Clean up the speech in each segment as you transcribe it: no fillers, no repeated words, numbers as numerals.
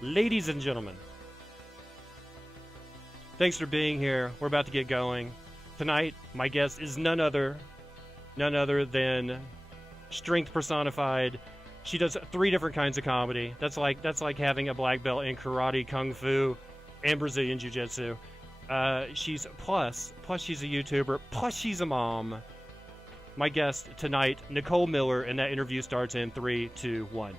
Ladies and gentlemen, thanks for being here. We're about to get going. Tonight, my guest is none other than strength personified. She does 3 different kinds of comedy. That's like having a black belt in karate, kung fu, and Brazilian jiu-jitsu. She's plus she's a YouTuber, plus she's a mom. My guest tonight, Nicole Miller, and that interview starts in 3, 2, 1.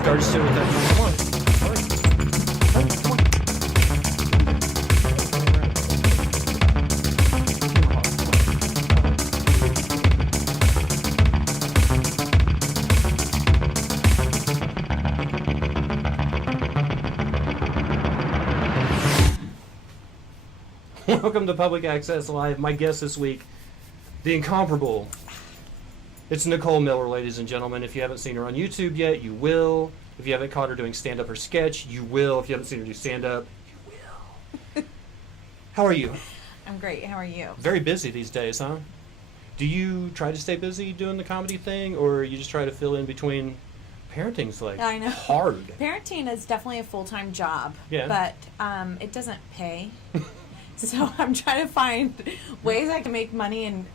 Start shit with that. Come on. Welcome to Public Access Live. My guest this week, the incomparable. It's Nicole Miller, ladies and gentlemen. If you haven't seen her on YouTube yet, you will. If you haven't caught her doing stand-up or sketch, you will. If you haven't seen her do stand-up, you will. How are you? I'm great. How are you? Very busy these days, huh? Do you try to stay busy doing the comedy thing, or you just try to fill in between? Parenting's like I know. hard. Parenting is definitely a full-time job, yeah. But it doesn't pay. So I'm trying to find ways I can make money and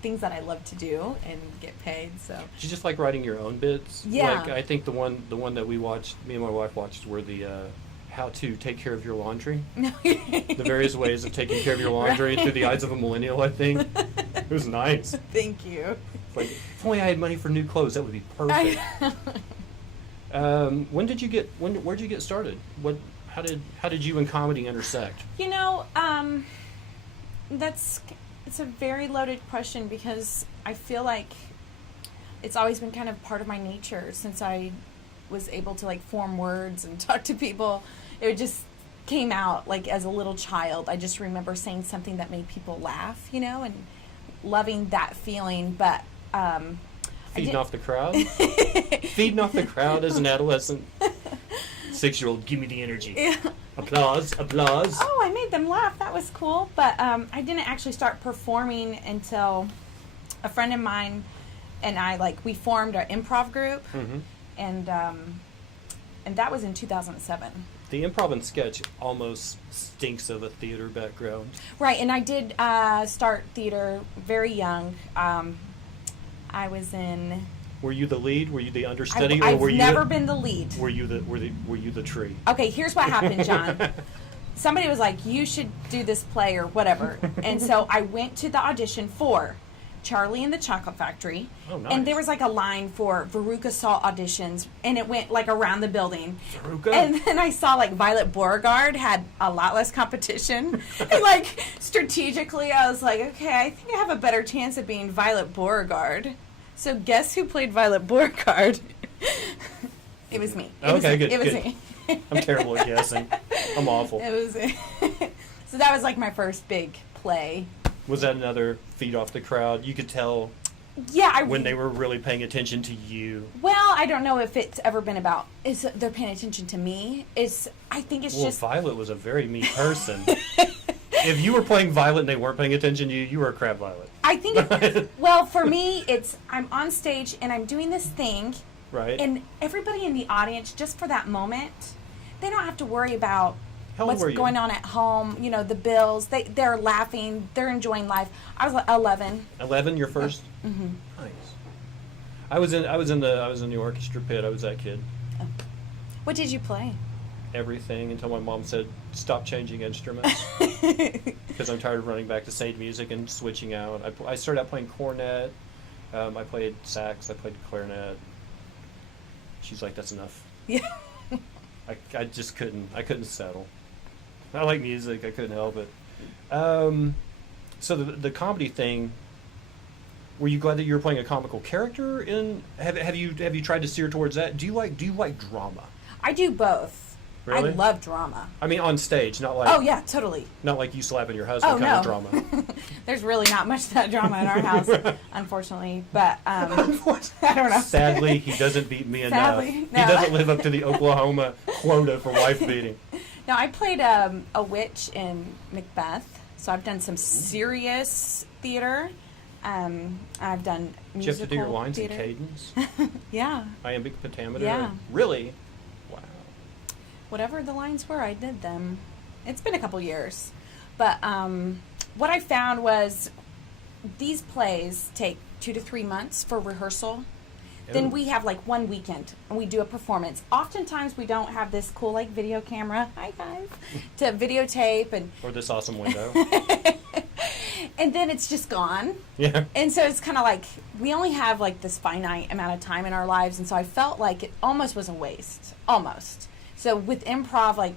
things that I love to do and get paid. So do you just like writing your own bits? Yeah. Like I think the one that we watched, me and my wife watched, were the how to take care of your laundry. The various ways of taking care of your laundry through the eyes of a millennial. I think it was nice. Thank you. Like if only I had money for new clothes, that would be perfect. Where'd you get started? How did you and comedy intersect? You know, it's a very loaded question because I feel like it's always been kind of part of my nature since I was able to like form words and talk to people. It just came out like as a little child. I just remember saying something that made people laugh, you know, and loving that feeling. But feeding off the crowd? Feeding off the crowd as an adolescent? 6-year-old, give me the energy. Yeah. Applause. Oh, I made them laugh. That was cool. But I didn't actually start performing until a friend of mine and I, we formed an improv group. Mm-hmm. And that was in 2007. The improv and sketch almost stinks of a theater background. Right, and I did start theater very young. I was in... Were you the lead? Were you the understudy? I've never been the lead. Were you the tree? Okay, here's what happened, John. Somebody was like, you should do this play or whatever. And so I went to the audition for Charlie and the Chocolate Factory. Oh, nice. And there was a line for Veruca Salt auditions, and it went around the building. Veruca? And then I saw Violet Beauregard had a lot less competition. And strategically I was like, okay, I think I have a better chance of being Violet Beauregard. So guess who played Violet Beauregard? It was me. It was me. I'm terrible at guessing. I'm awful. It was me. So that was my first big play. Was that another feed off the crowd? You could tell when they were really paying attention to you. Well, I don't know if it's ever been about they're paying attention to me. I think it's just... Violet was a very mean person. If you were playing Violet and they weren't paying attention to you, you were a crab Violet. I think, well, for me, I'm on stage and I'm doing this thing. Right. And everybody in the audience, just for that moment, they don't have to worry about what's going on at home, the bills. They're laughing. They're enjoying life. I was 11. 11, your first? Mm-hmm. Nice. I was in the orchestra pit. I was that kid. Oh. What did you play? Everything until my mom said, stop changing instruments. Because I'm tired of running back to stage music and switching out. I started out playing cornet. I played sax. I played clarinet. She's like, that's enough. Yeah. I just couldn't settle. I like music. I couldn't help it. So the comedy thing. Were you glad that you were playing a comical character? Have you tried to steer towards that? Do you like drama? I do both. Really? I love drama. I mean, on stage, not like. Oh yeah, totally. Not like you slapping your husband kind of drama. There's really not much of that drama in our house, unfortunately. But I don't know. Sadly, he doesn't beat me enough. No. He doesn't live up to the Oklahoma quota for wife beating. No, I played a witch in Macbeth, so I've done some serious theater. I've done musical. Did you have to do your lines theater. in cadence? Yeah. Iambic pentameter? Yeah. Really? Wow. Whatever the lines were, I did them. It's been a couple years. But what I found was these plays take 2 to 3 months for rehearsal. Then we have like 1 weekend and we do a performance. Oftentimes we don't have this cool like video camera, hi guys, to videotape and Or this awesome window. and then it's just gone. Yeah. And so it's kind of like we only have like this finite amount of time in our lives, and so I felt like it almost was a waste. Almost. So with improv, like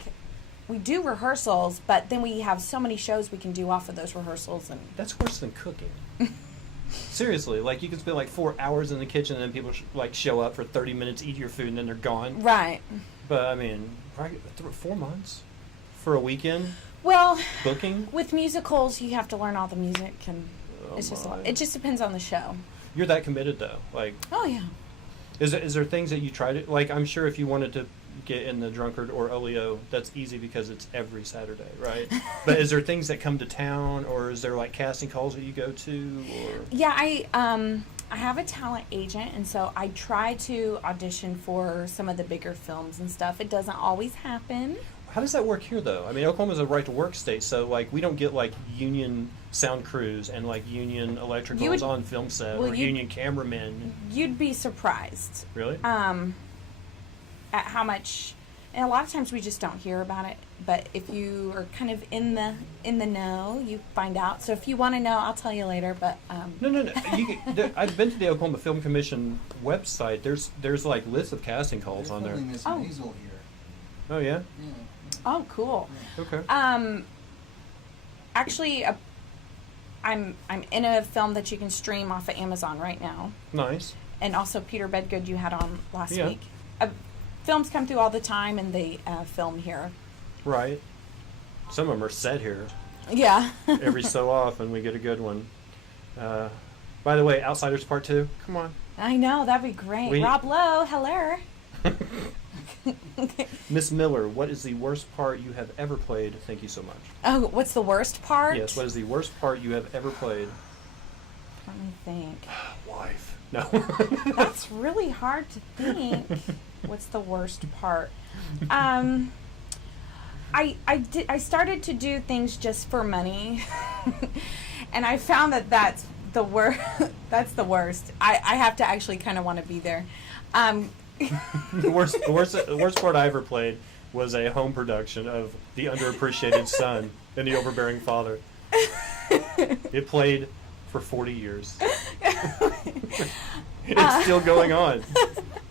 we do rehearsals, but then we have so many shows we can do off of those rehearsals. And That's worse than cooking. Seriously, like you can spend like 4 hours in the kitchen and then people like show up for 30 minutes, eat your food, and then they're gone. Right. But I mean, 4 months for a weekend Well, booking? with musicals, you have to learn all the music, and it's just a lot. It just depends on the show. You're that committed though. Like, Oh yeah. is there things that you try to like? I'm sure if you wanted to get in the Drunkard or Olio, that's easy because it's every Saturday, right? But is there things that come to town, or is there like casting calls that you go to, or? Yeah, I have a talent agent, and so I try to audition for some of the bigger films and stuff. It doesn't always happen. How does that work here, though? I mean, Oklahoma's a right-to-work state, so like we don't get like union sound crews and like union electricals on film set or union cameramen. You'd be surprised. Really? At how much, and a lot of times we just don't hear about it. But if you are kind of in the know, you find out. So if you want to know, I'll tell you later. But No. I've been to the Oklahoma Film Commission website. There's like lists of casting calls on there. Miss Maisel here. Oh yeah. Yeah. oh, cool. Okay. Actually, I'm in a film that you can stream off of Amazon right now, Nice. and also Peter Bedgood you had on last Yeah. week. Films come through all the time, and they film here. Right. Some of them are set here. Yeah. Every so often we get a good one. By the way, Outsiders Part 2. Come on. I know, that'd be great. Rob Lowe, hello. Miss Miller, what is the worst part you have ever played? Thank you so much. Oh, what's the worst part? Yes, what is the worst part you have ever played? Let me think. Wife. No. That's really hard to think. What's the worst part? I started to do things just for money, and I found that that's the worst. That's the worst. I have to actually kind of want to be there. The worst part I ever played was a home production of The Underappreciated Son and The Overbearing Father. It played for 40 years. It's still going on,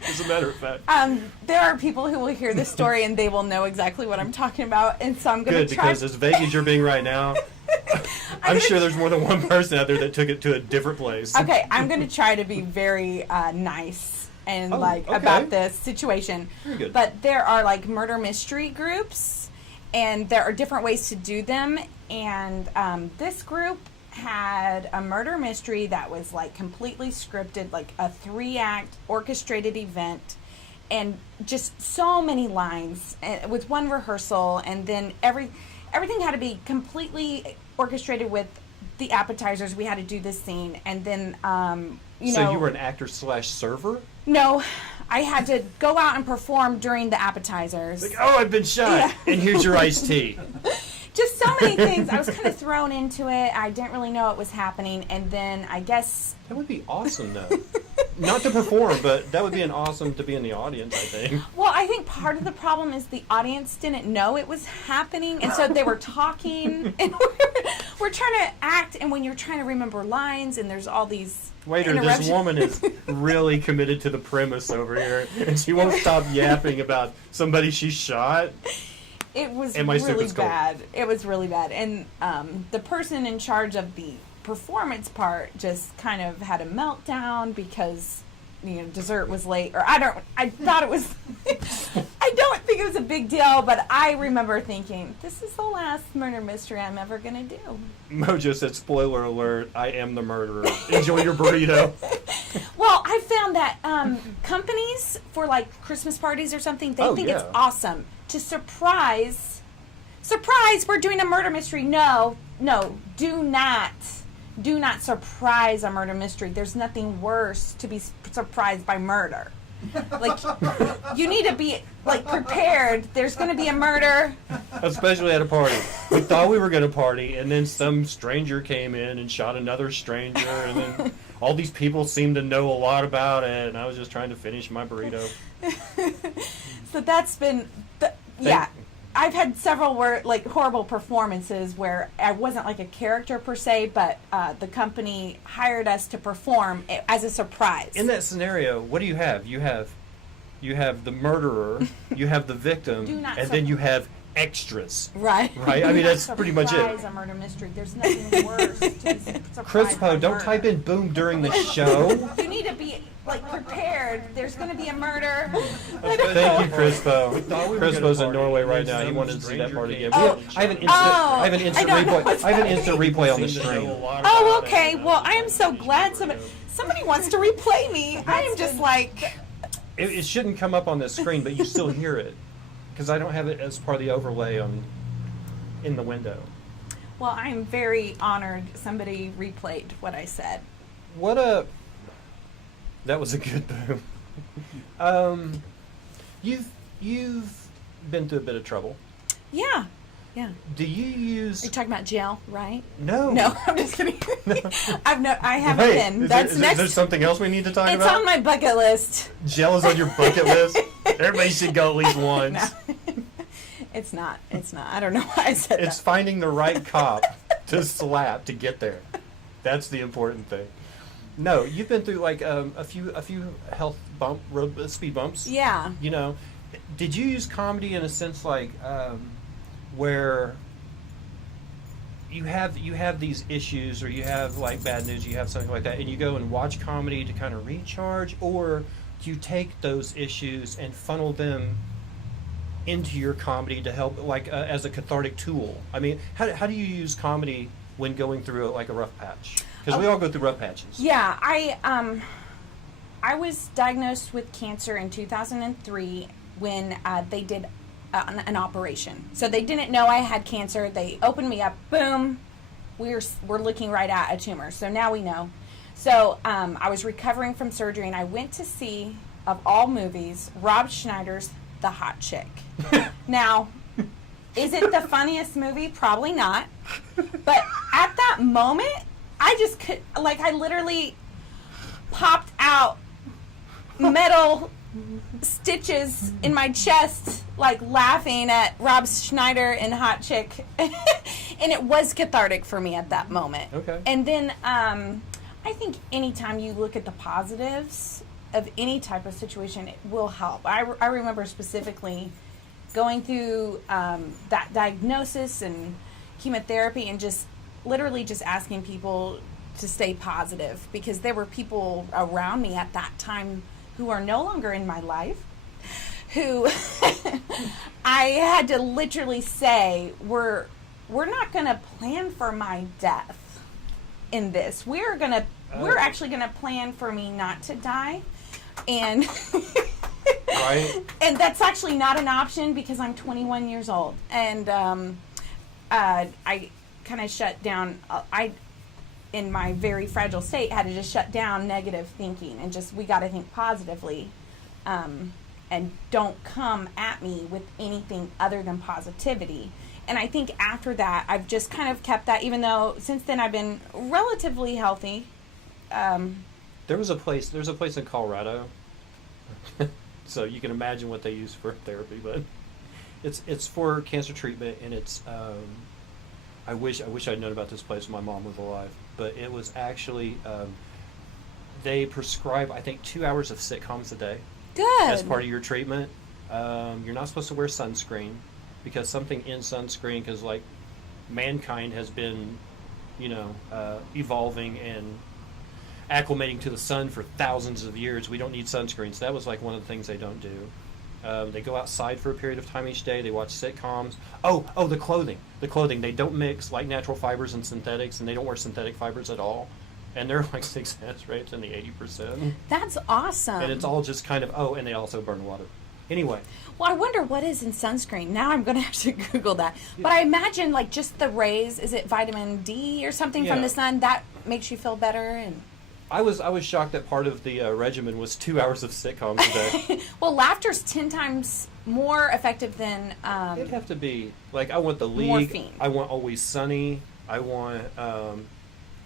as a matter of fact. There are people who will hear this story and they will know exactly what I'm talking about, and so I'm going to try. Good, because as vague as you're being right now, I'm sure there's more than one person out there that took it to a different place. Okay, I'm going to try to be very nice and about this situation. Very good. But there are like murder mystery groups, and there are different ways to do them. And this group had a murder mystery that was like completely scripted, like a 3-act orchestrated event, and just so many lines with one rehearsal, and then everything had to be completely orchestrated with the appetizers. We had to do this scene, and then So you were an actor/server? No, I had to go out and perform during the appetizers. Like, oh, I've been shot, and here's your iced tea. Just so many things. I was kind of thrown into it. I didn't really know what was happening, and then I guess... That would be awesome, though. Not to perform, but that would be an awesome to be in the audience, I think. Well, I think part of the problem is the audience didn't know it was happening, and so they were talking, and we're trying to act, and when you're trying to remember lines, and there's all these... Waiter, this woman is really committed to the premise over here, and she won't stop yapping about somebody she shot. It was And my soup really is cold. bad. It was really bad. And the person in charge of the performance part just kind of had a meltdown because, dessert was late. Or I thought it was, I don't think it was a big deal, but I remember thinking, this is the last murder mystery I'm ever going to do. Mojo said, spoiler alert, I am the murderer. Enjoy your burrito. Well, I found that companies for like Christmas parties or something, they think it's awesome to surprise, we're doing a murder mystery. No, do not surprise a murder mystery. There's nothing worse to be surprised by murder. Like, you need to be like prepared. There's going to be a murder. Especially at a party. We thought we were going to party, and then some stranger came in and shot another stranger, and then all these people seemed to know a lot about it, and I was just trying to finish my burrito. So that's been, I've had several horrible performances where I wasn't like a character per se, but the company hired us to perform as a surprise. In that scenario, what do you have? You have the murderer, you have the victim, and then you have extras. Right. I mean, that's pretty much it. Surprise a murder mystery. There's nothing worse to be surprised Crispo, by don't murder. type in boom during the show. You need to be like prepared. There's going to be a murder. Thank you, Crispo. Crispo's in Norway right now. He wanted to see that part again. I have an instant replay on the stream. Oh, okay. Well, I am so glad somebody wants to replay me. I am just like... It shouldn't come up on this screen, but you still hear it. Because I don't have it as part of the overlay in the window. Well, I am very honored somebody replayed what I said. That was a good boom. You've been through a bit of trouble. Yeah. Do you use... Are you talking about jail, right? No. No, I'm just kidding. I haven't been. Is there something else we need to talk about? It's on my bucket list. Jail is on your bucket list? Everybody should go at least once. No. It's not. I don't know why I said that. It's finding the right cop to slap to get there. That's the important thing. No, you've been through like a few health speed bumps. Yeah. Did you use comedy in a sense like where you have these issues, or you have like bad news, you have something like that, and you go and watch comedy to kind of recharge, or do you take those issues and funnel them into your comedy to help, like as a cathartic tool? I mean, how do you use comedy when going through like a rough patch? Because we all go through rough patches. Yeah, I was diagnosed with cancer in 2003 when they did an operation. So they didn't know I had cancer. They opened me up. Boom, we're looking right at a tumor. So now we know. So I was recovering from surgery, and I went to see, of all movies, Rob Schneider's The Hot Chick. Now, is it the funniest movie? Probably not. But at that moment, I just could, I literally popped out metal stitches in my chest, laughing at Rob Schneider and Hot Chick. And it was cathartic for me at that moment. Okay. And then I think anytime you look at the positives of any type of situation, it will help. I remember specifically going through that diagnosis and chemotherapy, and just literally just asking people to stay positive, because there were people around me at that time who are no longer in my life, who I had to literally say, we're not going to plan for my death in this. We're actually going to plan for me not to die. And Right. And that's actually not an option, because I'm 21 years old. And I kind of shut down, in my very fragile state, had to just shut down negative thinking and just, we got to think positively, and don't come at me with anything other than positivity. And I think after that, I've just kind of kept that, even though since then I've been relatively healthy. There's a place in Colorado, so you can imagine what they use for therapy, but it's for cancer treatment, and it's I wish I'd known about this place when my mom was alive, but it was actually they prescribe, I think, 2 hours of sitcoms a day. Good. As part of your treatment. You're not supposed to wear sunscreen. because something in sunscreen, because like mankind has been, evolving and acclimating to the sun for thousands of years. We don't need sunscreens. That was like one of the things they don't do. They go outside for a period of time each day. They watch sitcoms. Oh, the clothing. The clothing. They don't mix like natural fibers and synthetics, and they don't wear synthetic fibers at all. And they're like success rates in the 80%. That's awesome. And it's all just kind of, and they also burn a lot of. Anyway. Well, I wonder what is in sunscreen. Now I'm going to have to Google that. But I imagine like just the rays, is it vitamin D or something from the sun? That makes you feel better? And I was shocked that part of the regimen was 2 hours of sitcoms a day. Well, laughter's 10 times more effective than it'd have to be like I want The League. Morphine. I want Always Sunny. I want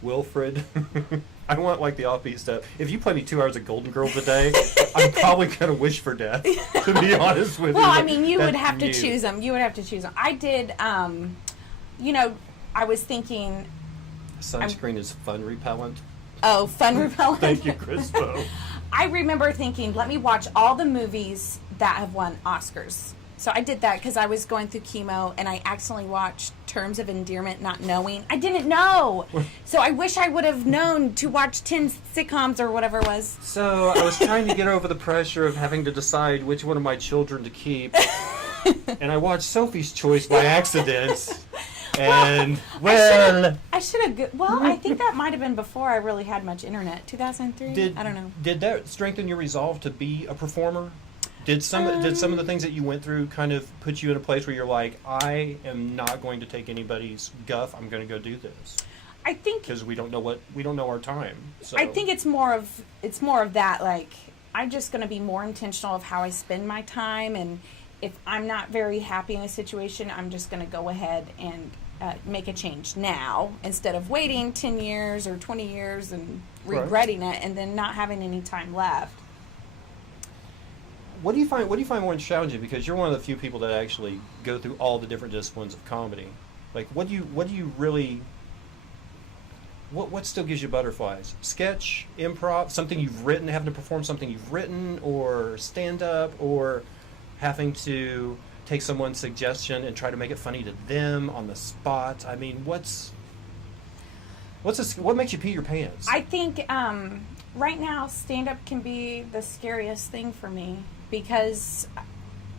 Wilfred. I want like the offbeat stuff. If you play me 2 hours of Golden Girls a day, I'm probably gonna wish for death. To be honest with you. Well, I mean, you would have to choose them. You would have to choose them. I did. I was thinking. Sunscreen is fun repellent. Oh, fun repellent. Thank you, Crispo. I remember thinking, let me watch all the movies that have won Oscars. So I did that because I was going through chemo and I accidentally watched Terms of Endearment not knowing. I didn't know. So I wish I would have known to watch 10 sitcoms or whatever it was. So I was trying to get over the pressure of having to decide which one of my children to keep. And I watched Sophie's Choice by accident. And, I should have. Well, I think that might have been before I really had much internet. 2003? I don't know. Did that strengthen your resolve to be a performer? Did some of the things that you went through kind of put you in a place where you're like, I am not going to take anybody's guff. I'm going to go do this. I think because we don't know our time. So. I think it's more of that. Like, I'm just going to be more intentional of how I spend my time, and if I'm not very happy in a situation, I'm just going to go ahead and make a change now instead of waiting 10 years or 20 years and regretting it and then not having any time left. What do you find more challenging? Because you're one of the few people that actually go through all the different disciplines of comedy. Like, what do you really? What still gives you butterflies? Sketch, improv, something you've written, having to perform something you've written, or stand up, or having to take someone's suggestion and try to make it funny to them on the spot. I mean, what makes you pee your pants? I think right now stand-up can be the scariest thing for me because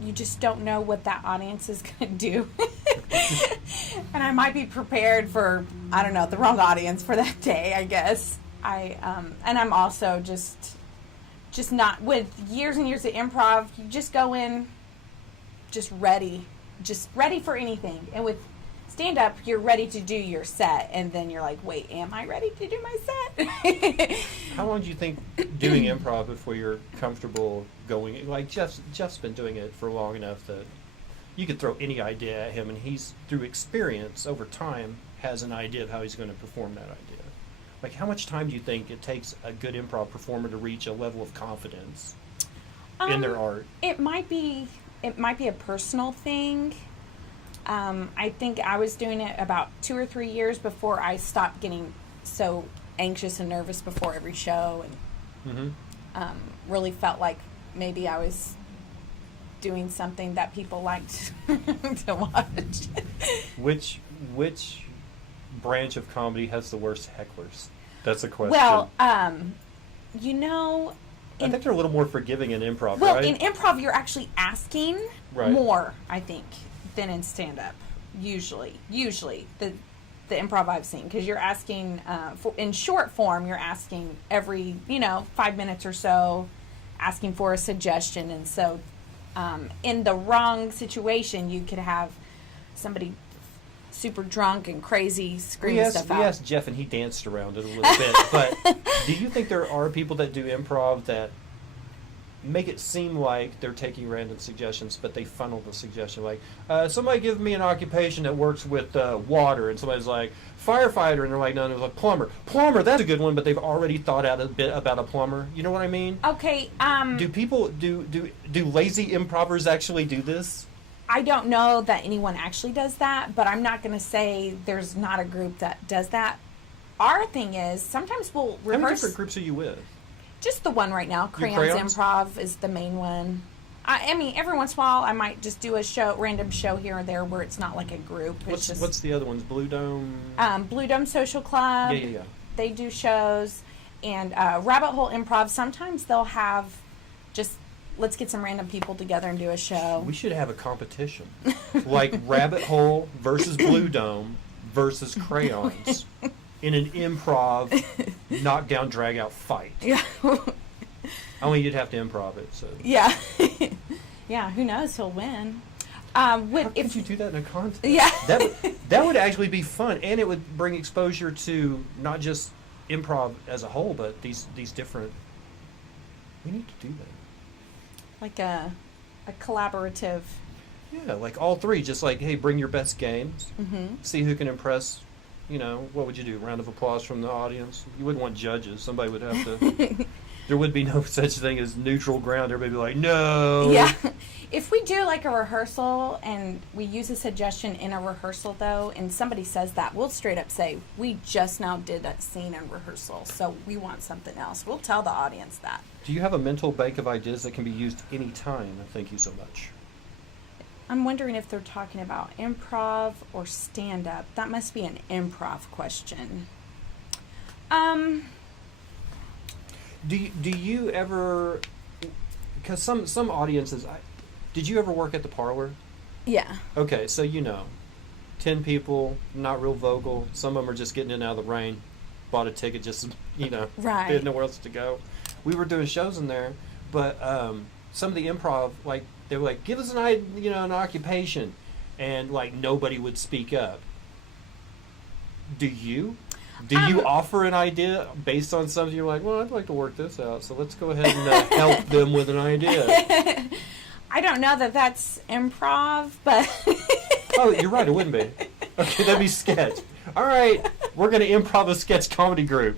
you just don't know what that audience is going to do. And I might be prepared for, I don't know, the wrong audience for that day, I guess. And I'm also just not, with years and years of improv, you just go in just ready for anything. And with stand-up, you're ready to do your set, and then you're like, wait, am I ready to do my set? How long do you think doing improv before you're comfortable going? Like, Jeff's been doing it for long enough that you could throw any idea at him, and he's, through experience over time, has an idea of how he's going to perform that idea. Like, how much time do you think it takes a good improv performer to reach a level of confidence in their art? It might be a personal thing. I think I was doing it about 2 or 3 years before I stopped getting so anxious and nervous before every show, and really felt like maybe I was doing something that people liked to watch. Which branch of comedy has the worst hecklers? That's a question. Well, I think they're a little more forgiving in improv, right? Well, in improv, you're actually asking more, I think, than in stand-up. Usually, the improv I've seen, because you're asking in short form, you're asking every 5 minutes or so, asking for a suggestion, and so in the wrong situation, you could have somebody super drunk and crazy screaming stuff out. We asked Jeff, and he danced around it a little bit. But do you think there are people that do improv that make it seem like they're taking random suggestions, but they funnel the suggestion like, somebody give me an occupation that works with water, and somebody's like, firefighter, and they're like, no, it's like plumber, that's a good one, but they've already thought out a bit about a plumber. You know what I mean? Okay. Do lazy improvers actually do this? I don't know that anyone actually does that, but I'm not going to say there's not a group that does that. Our thing is, sometimes we'll rehearse. How many different groups are you with? Just the one right now. Crayons Improv is the main one. I mean, every once in a while, I might just do a random show here or there where it's not like a group. It's What's the other ones? Blue Dome? Blue Dome Social Club. Yeah. They do shows. And Rabbit Hole Improv, sometimes they'll have just, let's get some random people together and do a show. We should have a competition. Like Rabbit Hole versus Blue Dome versus Crayons in an improv knockdown, drag-out fight. Yeah. Only you'd have to improv it, so. Yeah. Yeah, who knows? He'll win. How could you do that in a contest? Yeah. That would actually be fun, and it would bring exposure to not just improv as a whole, but these different. We need to do that. Like a collaborative. Yeah, like all three. Just like, hey, bring your best games. Mm-hmm. See who can impress. You know, what would you do? Round of applause from the audience? You wouldn't want judges. Somebody would have to. There would be no such thing as neutral ground. Everybody would be like, no. Yeah. If we do like a rehearsal and we use a suggestion in a rehearsal though, and somebody says that, we'll straight up say, we just now did that scene in rehearsal, so we want something else. We'll tell the audience that. Do you have a mental bank of ideas that can be used anytime? Thank you so much. I'm wondering if they're talking about improv or stand-up. That must be an improv question. Do you ever, because some audiences, did you ever work at the Parlor? Yeah. Okay, so 10 people, not real vocal. Some of them are just getting in and out of the rain. Bought a ticket just, Right. They had nowhere else to go. We were doing shows in there, but some of the improv, like, they were like, give us an occupation. And, like, nobody would speak up. Do you? Do you offer an idea based on something you're like, well, I'd like to work this out, so let's go ahead and help them with an idea? I don't know that that's improv, but... Oh, you're right, it wouldn't be. Okay, that'd be sketch. All right, we're going to improv a sketch comedy group.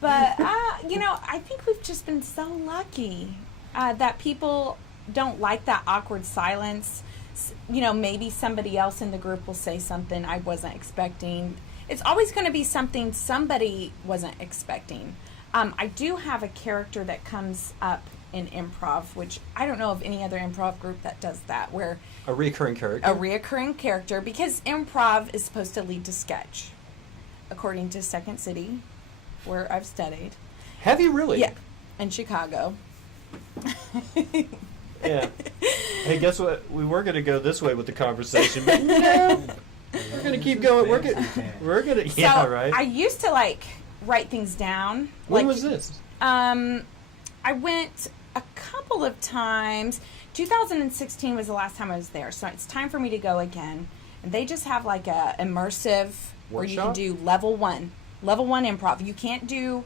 But, I think we've just been so lucky that people don't like that awkward silence. Maybe somebody else in the group will say something I wasn't expecting. It's always going to be something somebody wasn't expecting. I do have a character that comes up in improv, which I don't know of any other improv group that does that, where... A reoccurring character? A reoccurring character, because improv is supposed to lead to sketch, according to Second City, where I've studied. Have you really? Yeah, in Chicago. Yeah. Hey, guess what? We were going to go this way with the conversation, but no. We're going to keep going. We're going to... Yeah, so right. I used to, write things down. When was this? I went a couple of times. 2016 was the last time I was there, so it's time for me to go again. And they just have, a immersive where you can do level 1 improv. You can't do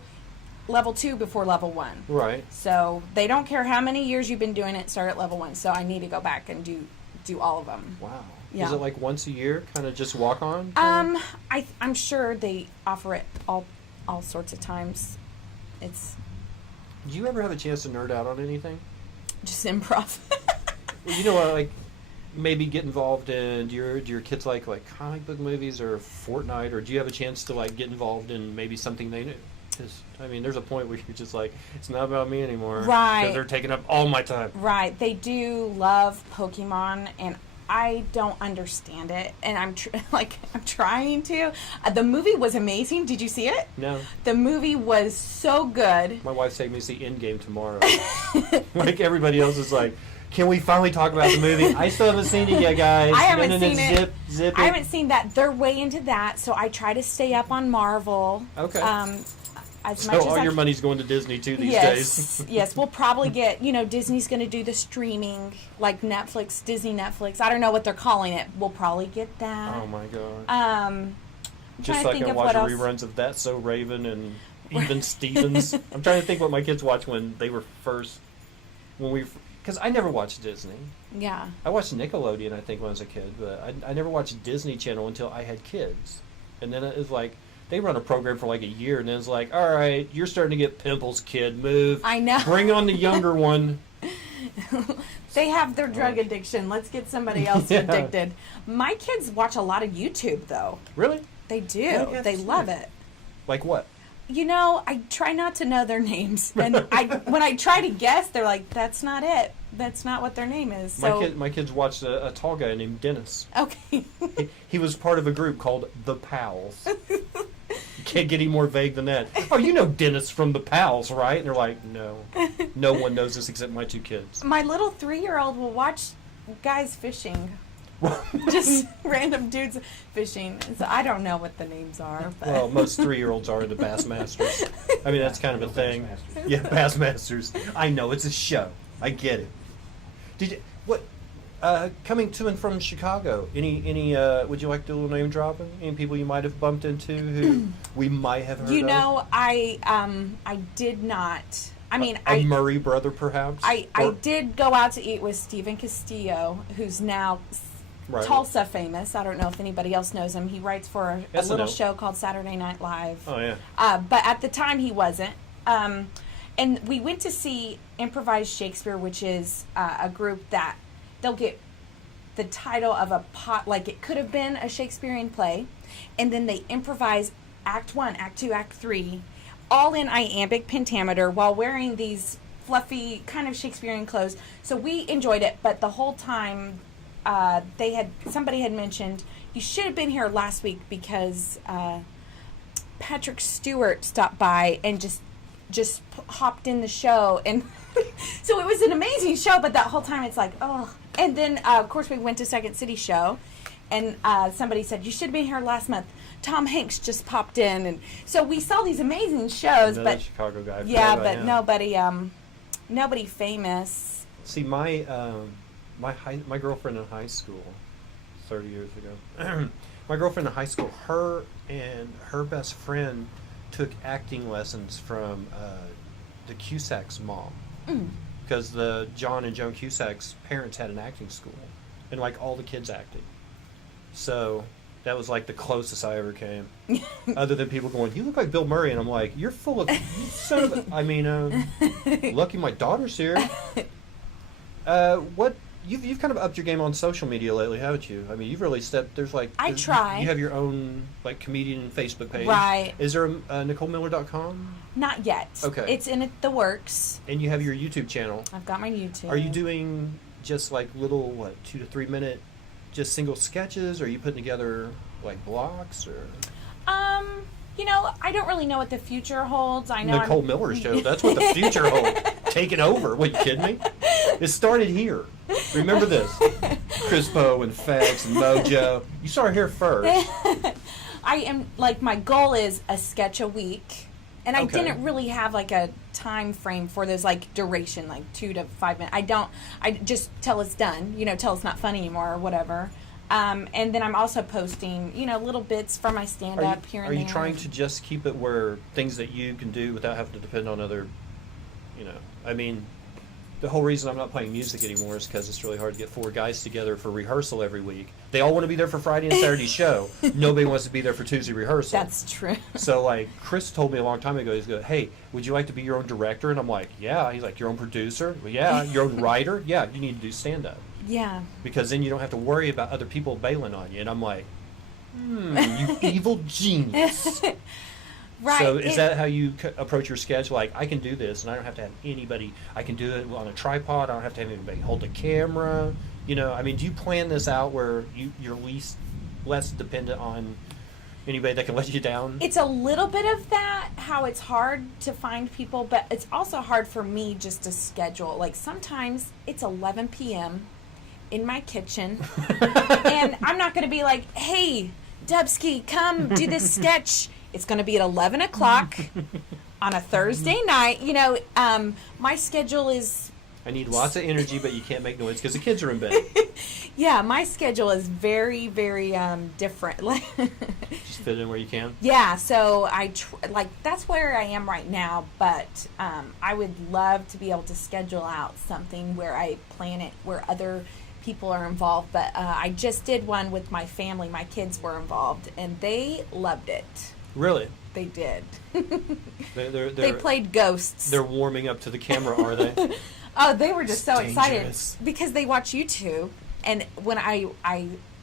level 2 before level 1. Right. So they don't care how many years you've been doing it, start at level 1. So I need to go back and do all of them. Wow. Yeah. Is it like once a year, kind of just walk on? I'm sure they offer it all sorts of times. It's... Do you ever have a chance to nerd out on anything? Just improv. You know what, maybe get involved in, do your kids like comic book movies or Fortnite, or do you have a chance to get involved in maybe something they knew? Because there's a point where you're just it's not about me anymore. Right. Because they're taking up all my time. Right. They do love Pokemon, and I don't understand it, and I'm trying to. The movie was amazing. Did you see it? No. The movie was so good. My wife's taking me to see Endgame tomorrow. Everybody else is like, can we finally talk about the movie? I still haven't seen it yet, guys. I haven't seen it. Zip it. I haven't seen that. They're way into that, so I try to stay up on Marvel. Okay. As so much as all your money's going to Disney too these days. Yes, we'll probably get, Disney's going to do the streaming, like Netflix, Disney Netflix. I don't know what they're calling it. We'll probably get that. Oh my god. I'm just trying to think I of watch what else. reruns of That's So Raven and Even Stevens. I'm trying to think what my kids watched when they were first, because I never watched Disney. Yeah. I watched Nickelodeon, I think, when I was a kid, but I never watched Disney Channel until I had kids. And then it was they run a program for a year, and then it's all right, you're starting to get pimples, kid. Move. I know. Bring on the younger one. They have their drug addiction. Let's get somebody else addicted. My kids watch a lot of YouTube, though. Really? They do. They love it. Like what? I try not to know their names, and when I try to guess, they're like, "That's not it. That's not what their name is." So My kids watched a tall guy named Dennis. okay, He was part of a group called the Pals. Can't get any more vague than that. Oh, you know Dennis from the Pals, right? And they're like, no. No one knows this except my 2 kids. my little 3-year-old will watch guys fishing, just random dudes fishing. So I don't know what the names are. But. Well, most 3-year-olds are into Bassmasters. I mean, that's kind of a thing. Bassmasters. Yeah, Bassmasters. I know, it's a show. I get it. Did you, what, coming to and from Chicago, any would you like to do a little name dropping? Any people you might have bumped into who we might have heard of? I did not. I mean, a Murray brother, perhaps? I did go out to eat with Stephen Castillo, who's now Right. Tulsa famous. I don't know if anybody else knows him. He writes for a little SNL. show called Saturday Night Live. Oh, yeah. But at the time, he wasn't. And we went to see Improvised Shakespeare, which is a group that they'll get the title of a pot, like it could have been a Shakespearean play, and then they improvise Act 1, Act 2, Act 3, all in iambic pentameter while wearing these fluffy kind of Shakespearean clothes. So we enjoyed it, but the whole time somebody had mentioned, you should have been here last week because Patrick Stewart stopped by and just hopped in the show, and so it was an amazing show, but that whole time it's like, oh. And then of course we went to Second City show, and somebody said, you should have been here last month, Tom Hanks just popped in, and so we saw these amazing shows. Another but Chicago guy. yeah, but nobody famous. See, my girlfriend in high school, 30 years ago, my girlfriend in high school, her and her best friend took acting lessons from the Cusack's mom. Because the John and Joan Cusack's parents had an acting school, and like all the kids acted. So that was like the closest I ever came. Other than people going, "You look like Bill Murray," and I'm like, "You're full of, you son of a-" I mean, lucky my daughter's here. What you've kind of upped your game on social media lately, haven't you? I mean, you've really stepped. There's like I try. You have your own like comedian Facebook page, Right. Is there a NicoleMiller.com? Not yet. Okay. It's in the works. And you have your YouTube channel. I've got my YouTube. Are you doing just like little 2 to 3 minute, just single sketches? Or are you putting together like blocks or? I don't really know what the future holds. I know Nicole Miller's show. That's what the future holds. Taking over. What, you kidding me? It started here. Remember this. Crispo and Fax and Mojo. You saw her here first. I am, like, my goal is a sketch a week. And I Okay. didn't really have, like, a time frame for those, like, duration, like 2 to 5 minutes. I just tell it's done, tell it's not funny anymore or whatever. And then I'm also posting, little bits from my stand-up here and Are there. you trying to just keep it where things that you can do without having to depend on other, I mean, the whole reason I'm not playing music anymore is because it's really hard to get 4 guys together for rehearsal every week. They all want to be there for Friday and Saturday show. Nobody wants to be there for Tuesday rehearsal. That's true. So, like, Chris told me a long time ago, he's go, "Hey, would you like to be your own director?" And I'm like, "Yeah." He's like, "Your own producer?" Well, yeah. "Your own writer?" "Yeah, you need to do stand-up." Yeah. Because then you don't have to worry about other people bailing on you. And I'm like, you evil genius. Right. So is that how you approach your sketch? Like, I can do this, and I don't have to have anybody. I can do it on a tripod. I don't have to have anybody hold a camera. I mean, do you plan this out where you're less dependent on anybody that can let you down? It's a little bit of that, how it's hard to find people, but it's also hard for me just to schedule. Like, sometimes it's 11 p.m. in my kitchen, and I'm not going to be like, "Hey, Dubsky, come do this sketch." It's going to be at 11 o'clock on a Thursday night. My schedule is... I need lots of energy, but you can't make noise because the kids are in bed. Yeah, my schedule is very, very different. Just fit in where you can. Yeah, so that's where I am right now, but I would love to be able to schedule out something where I plan it, where other people are involved, but I just did one with my family. My kids were involved, and they loved it. Really? They did. They played ghosts. They're warming up to the camera, are they? Oh, they were just so excited dangerous. because they watch YouTube, and when I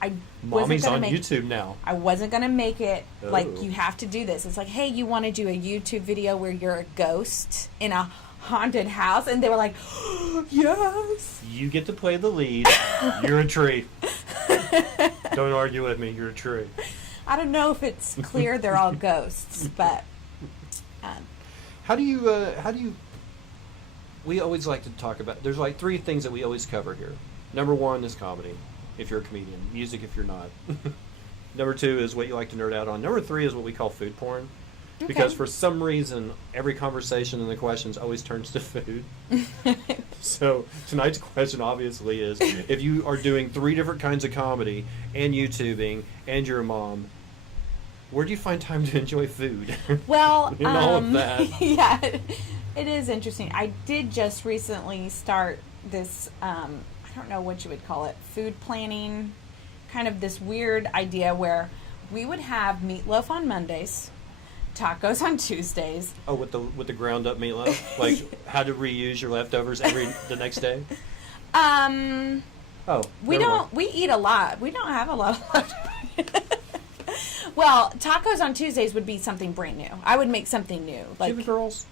I Mommy's wasn't on gonna make, YouTube now. I wasn't gonna make it like Oh. you have to do this. It's like, hey, you want to do a YouTube video where you're a ghost in a haunted house, and they were like, yes. You get to play the lead. You're a tree. Don't argue with me. You're a tree. I don't know if it's clear they're all ghosts, but How do you? We always like to talk about. There's like 3 things that we always cover here. Number 1 is comedy, if you're a comedian. Music, if you're not. Number 2 is what you like to nerd out on. Number 3 is what we call food porn. Because for some reason, every conversation and the questions always turns to food. So tonight's question obviously is, if you are doing 3 different kinds of comedy and YouTubing and you're a mom, where do you find time to enjoy food? well, in all of that. Yeah, it is interesting. I did just recently start this, I don't know what you would call it, food planning, kind of this weird idea where we would have meatloaf on Mondays, tacos on Tuesdays. Oh, with the ground up meatloaf, like how to reuse your leftovers the next day. Oh, We don't. We eat a lot. We don't have a lot of leftovers. Well, tacos on Tuesdays would be something brand new. I would make something new. Like, do you have girls?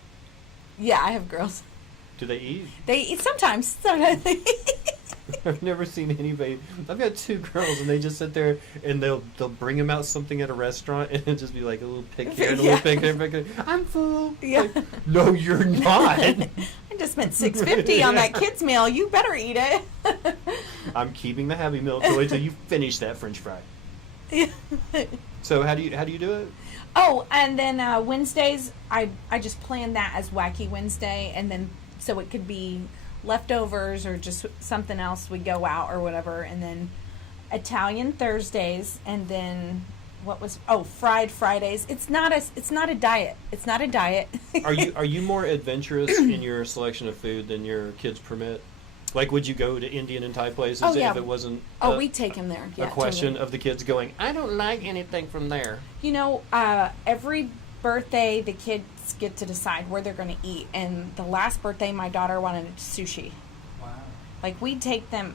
Yeah, I have girls. Do they eat? They eat sometimes. Sometimes they eat. I've never seen anybody. I've got 2 girls, and they just sit there and they'll bring them out something at a restaurant, and it'll just be like a little pick here, and a little pick there. I'm full. Yeah. Like, no, you're not. I just spent $6.50 on that kids meal. You better eat it. I'm keeping the Happy Meal till you finish that French fry. Yeah. So how do you do it? Oh, and then Wednesdays, I just planned that as Wacky Wednesday, and then so it could be leftovers or just something else. We go out or whatever, and then Italian Thursdays, and then fried Fridays. It's not a diet. It's not a diet. Are you more adventurous in your selection of food than your kids permit? Like, would you go to Indian and Thai places if it wasn't we take them there. Yeah, a question totally. of the kids going, I don't like anything from there? You know, every birthday the kids get to decide where they're going to eat, and the last birthday my daughter wanted sushi. Wow. Like, we take them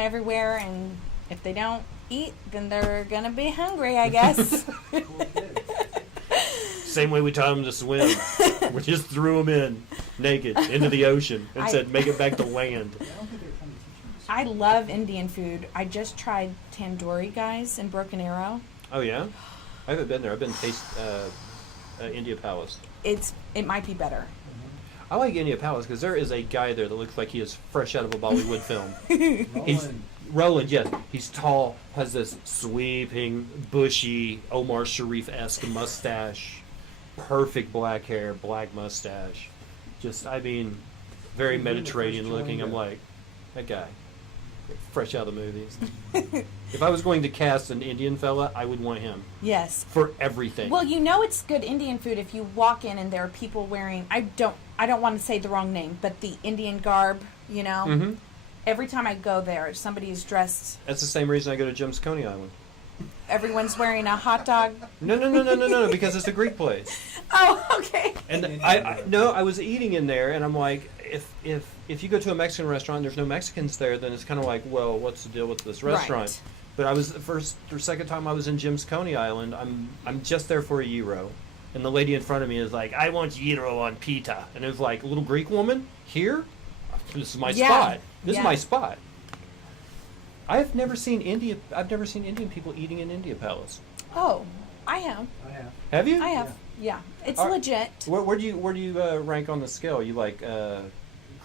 everywhere, and if they don't eat, then they're going to be hungry, I guess. Cool kid. Same way we taught them to swim. We just threw them in naked into the ocean and said, make it back to land. I don't think they're trying to teach me. I love Indian food. I just tried tandoori, guys, in Broken Arrow. Oh, yeah? I haven't been there. I've been to India Palace. It might be better. I like India Palace because there is a guy there that looks like he is fresh out of a Bollywood film. Roland. Roland, yes. He's tall, has this sweeping, bushy, Omar Sharif-esque mustache. Perfect black hair, black mustache. Just, I mean, very He's been the Mediterranean first looking. I'm joint, like, that guy. Fresh out of the movies. If I was going to cast an Indian fella, I would want him. Yes. For everything. Well, you know it's good Indian food if you walk in and there are people wearing, I don't want to say the wrong name, but the Indian garb, you know? Mm-hmm. Every time I go there, somebody is dressed, That's the same reason I go to Jim's Coney Island. everyone's wearing a hot dog. No, because it's a Greek place. Oh, okay. And I was eating in there, and I'm like, if you go to a Mexican restaurant and there's no Mexicans there, then it's kind of like, well, what's the deal with this restaurant? Right. But I was the first or second time I was in Jim's Coney Island. I'm just there for a gyro, and the lady in front of me is like, I want gyro on pita, and it was like, a little Greek woman here. This is my spot. This is my spot. I've never seen Indian people eating in India Palace. Oh, I have. I have. Have you? I have. Yeah. It's Are- legit. Where do you rank on the scale? You like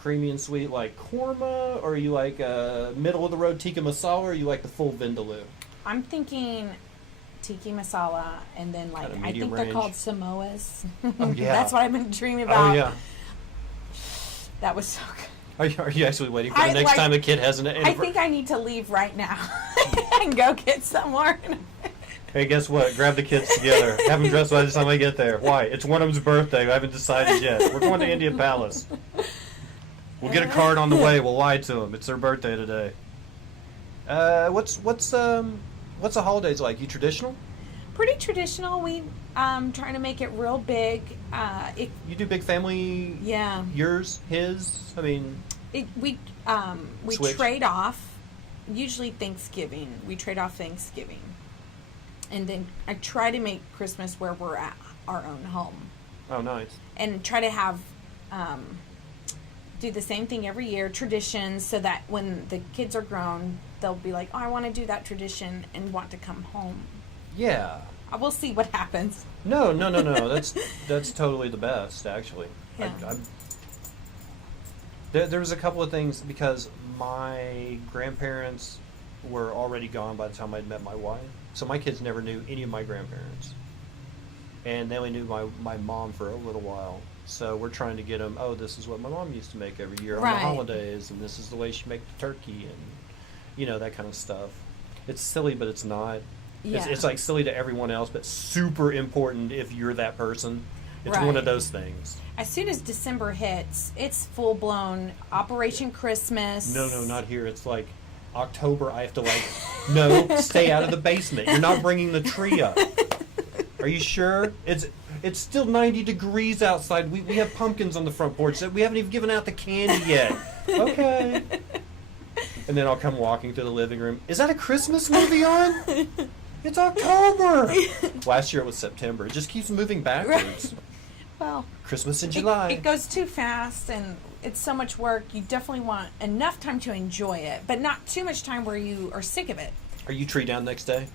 creamy and sweet like korma, or you like middle of the road tikka masala, or you like the full vindaloo? I'm thinking tiki masala, and then like Kinda I medium think they're range. called Samoas. Oh, yeah. That's what I've been dreaming about. Oh yeah. That was so good. Are you actually waiting for the I, next like- time a kid has an? I think I need to leave right now and go get some more. Hey, guess what? Grab the kids together. Have them dressed by the time I get there. Why? It's one of them's birthday. I haven't decided yet. We're going to India Palace. We'll get a card on the way. We'll lie to them. It's their birthday today. What's the holidays like? You traditional? Pretty traditional. We trying to make it real big. You do big family? Yeah. Yours? His? I mean, We Switch. trade off. usually Thanksgiving. We trade off Thanksgiving. And then I try to make Christmas where we're at our own home. Oh, nice. And try to have, do the same thing every year, traditions, so that when the kids are grown, they'll be like, oh, I want to do that tradition and want to come home. Yeah. We'll see what happens. No. That's totally the best, actually. Yeah. There was a couple of things, because my grandparents were already gone by the time I'd met my wife. So my kids never knew any of my grandparents. And they only knew my mom for a little while. So we're trying to get them, oh, this is what my mom used to make every year on the holidays, and this is the way she makes the turkey, and, that kind of stuff. It's silly, but it's not. Yeah. It's like silly to everyone else, but super important if you're that person. It's one of those things. As soon as December hits, it's full-blown Operation Christmas. No, not here. It's like October. I have to no, stay out of the basement. You're not bringing the tree up. Are you sure? It's still 90 degrees outside. We have pumpkins on the front porch. We haven't even given out the candy yet. Okay. And then I'll come walking through the living room. Is that a Christmas movie on? It's October. Last year it was September. It just keeps moving backwards. Well, Christmas in July. It goes too fast, and it's so much work. You definitely want enough time to enjoy it, but not too much time where you are sick of it. Are you tree down next day?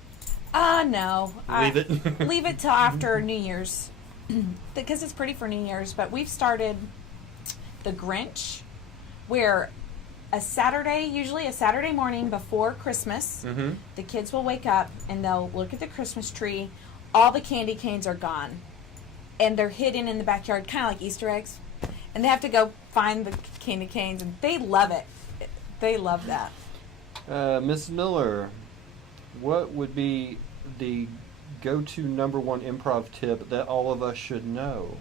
No. Leave it? Leave it till after New Year's, because it's pretty for New Year's. But we've started the Grinch, where usually a Saturday morning before Christmas, the kids will wake up and they'll look at the Christmas tree. All the candy canes are gone, and they're hidden in the backyard, kind of like Easter eggs. And they have to go find the candy canes, and they love it. They love that. Miss Miller, what would be the go-to number one improv tip that all of us should know?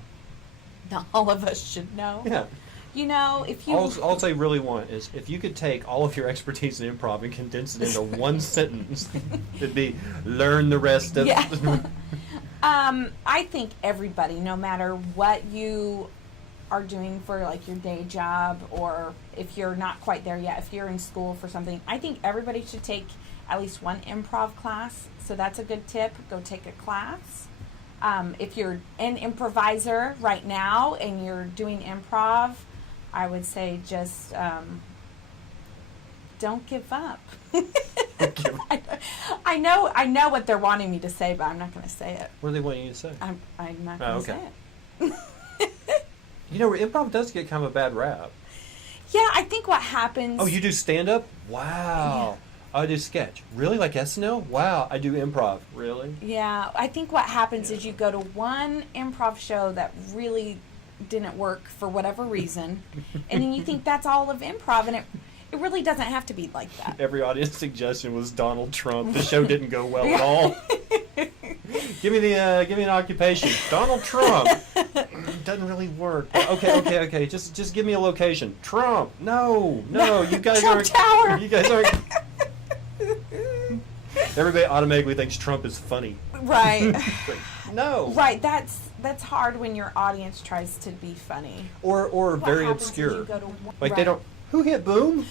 That all of us should know? Yeah. If you... All I really want is, if you could take all of your expertise in improv and condense it into one sentence, it'd be, learn the rest of... Yeah. I think everybody, no matter what you are doing for your day job, or if you're not quite there yet, if you're in school for something, I think everybody should take at least one improv class. So that's a good tip. Go take a class. If you're an improviser right now and you're doing improv, I would say just don't give up. I know what they're wanting me to say, but I'm not going to say it. What do they want you to say? I'm not going to say it. Improv does get kind of a bad rap. Yeah, I think what happens... Oh, you do stand-up? Wow. Yeah. I do sketch. Really? Like SNL? Wow, I do improv. Really? Yeah, I think what happens is you go to one improv show that really didn't work for whatever reason, and then you think that's all of improv, and it really doesn't have to be like that. Every audience suggestion was Donald Trump. The show didn't go well at all. Give me an occupation. Donald Trump. Doesn't really work. Okay. Just give me a location. Trump. No. You guys Trump aren't. Tower. You guys aren't. Everybody automatically thinks Trump is funny. Right. No. Right. That's hard when your audience tries to be funny. Or very obscure. They don't. Who hit boom?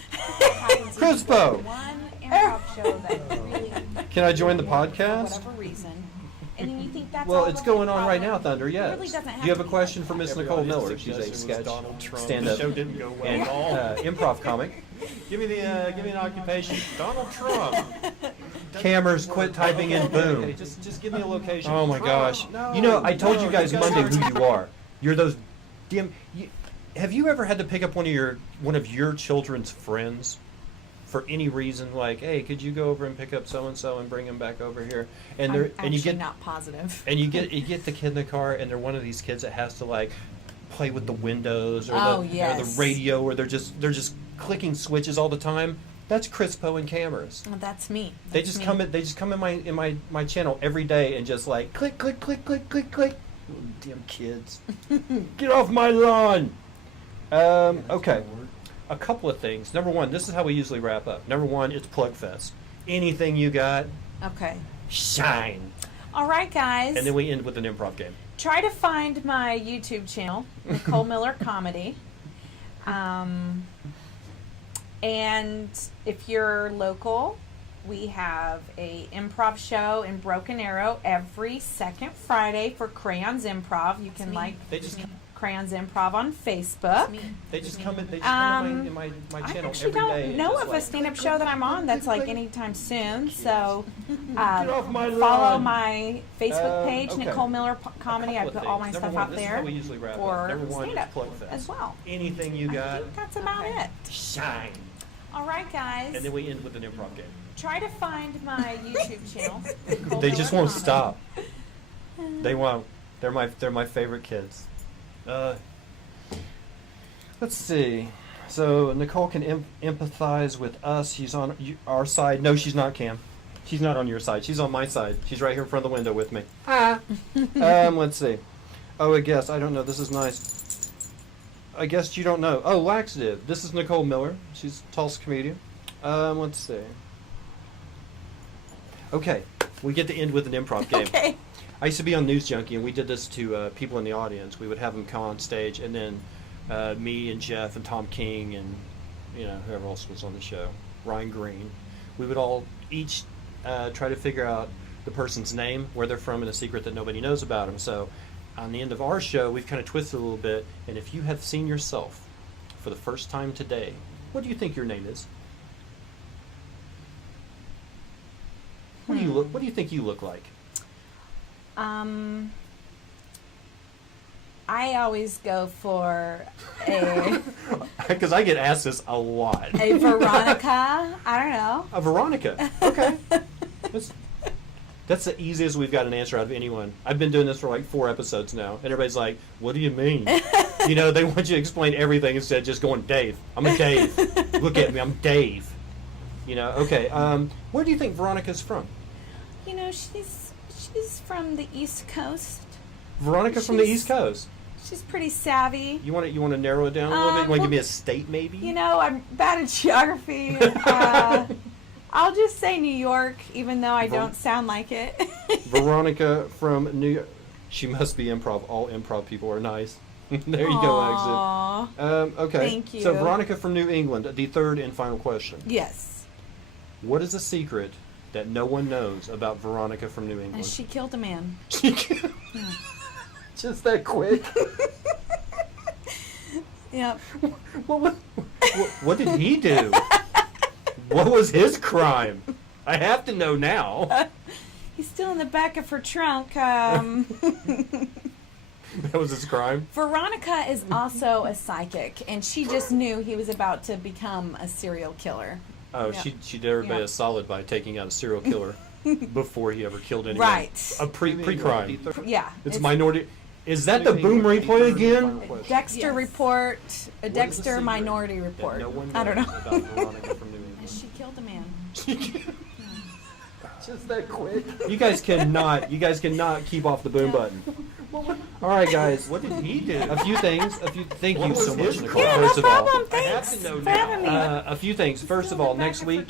Crispo. One improv show that really. Can I join the For podcast? whatever reason. And then you think that's Well, all it's of going on improv. right now, Thunder. It Yes. really doesn't have Do you have to a be question like for that. Miss Nicole Miller? She's a sketch stand-up The show didn't go well and at all. Improv comic. Give me an occupation. Donald Trump. Cameras, quit typing in boom. Okay, just give me a location. Oh my Trump. gosh! No, I told you guys Monday aren't. who you are. You're those dim. Have you ever had to pick up one of your children's friends for any reason? Like, hey, could you go over and pick up so and so and bring him back over here? And I'm you actually get not positive. and you get the kid in the car, and they're one of these kids that has to play with the windows or Oh, or the yes. radio, or they're just clicking switches all the time. That's Crispo and cameras. Well, that's me. They That's just me. come in my channel every day and just click click click click click click. Damn kids, get off my lawn. Okay, a couple of things. Number one, this is how we usually wrap up. Number one, it's Plug Fest. Anything you got, Okay. shine. All right, guys. And then we end with an improv game. Try to find my YouTube channel, Nicole Miller Comedy. And if you're local, we have a improv show in Broken Arrow every second Friday for Crayons Improv. You can like They just Crayons Improv on Facebook. they just come in my I channel actually every day. don't know just of a like, stand-up show that I'm on that's like anytime soon. So off my follow lawn. my Facebook page, okay. Nicole Miller Comedy. I Couple of put all my things. stuff Number one, out this is there how we usually wrap up. for Number one, stand-up plug fest. as well. Anything you I got, think that's about it. shine. All right, guys. And then we end with an improv game. Try to find my YouTube channel. Nicole They just Miller won't Comedy. stop. They won't. They're my favorite kids. Let's see. So Nicole can empathize with us. She's on our side. No, she's not, Cam. She's not on your side. She's on my side. She's right here in front of the window with me. Let's see. Oh, I guess. I don't know. This is nice. I guess you don't know. Oh, Laxative. This is Nicole Miller. She's a Tulsa comedian. Let's see. Okay. We get to end with an improv game. Okay. I used to be on News Junkie, and we did this to people in the audience. We would have them come on stage, and then me and Jeff and Tom King and whoever else was on the show, Ryan Green, we would all each try to figure out the person's name, where they're from, and a secret that nobody knows about them. So on the end of our show, we've kind of twisted a little bit, and if you have seen yourself for the first time today, what do you think your name is? What do you look? What do you think you look like? I always go for a Because I get asked this a lot. a Veronica. I don't know. A Veronica. Okay. That's the easiest we've got an answer out of anyone. I've been doing this for like 4 episodes now, and everybody's like, "What do you mean?" They want you to explain everything instead of just going, "Dave. I'm a Dave. Look at me. I'm Dave." Okay. Where do you think Veronica's from? She's from the East Coast. Veronica from the She's- East Coast. She's pretty savvy. You want to narrow it down a little bit? You want to give me a state, maybe? I'm bad at geography. I'll just say New York, even though I don't sound like it. Veronica from New York. She must be improv. All improv people are nice. There you go, Aw. Exit. Okay. Thank you. So Veronica from New England. The third and final question. Yes. What is a secret that no one knows about Veronica from New And England? she killed a man. Just that quick. Yep. What did he do? What was his crime? I have to know now. He's still in the back of her trunk. That was his crime? Veronica is also a psychic, and she just knew he was about to become a serial killer. Oh, Yep. she did everybody Yep. a solid by taking out a serial killer before he ever killed anyone. Right. A pre-crime. Yeah. It's minority. Is that the boom replay again? Dexter Yes. Report, a is the Dexter secret Minority that Report. no one I don't knows know. about Veronica from New England. She killed a man. Just that quick. You guys cannot keep off the boom button. All right, guys. What did he do? A few things. Thank What you was so much, his Nicole. Yeah, First no of all, problem. I have Thanks to know for having me. a few things. First of all, next week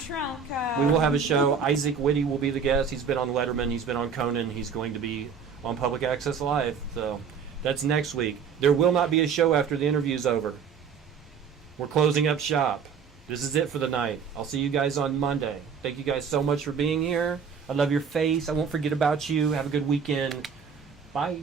we will have a show. Isaac Whitty will be the guest. He's been on Letterman. He's been on Conan. He's going to be on Public Access Live. So that's next week. There will not be a show after the interview's over. We're closing up shop. This is it for the night. I'll see you guys on Monday. Thank you guys so much for being here. I love your face. I won't forget about you. Have a good weekend. Bye.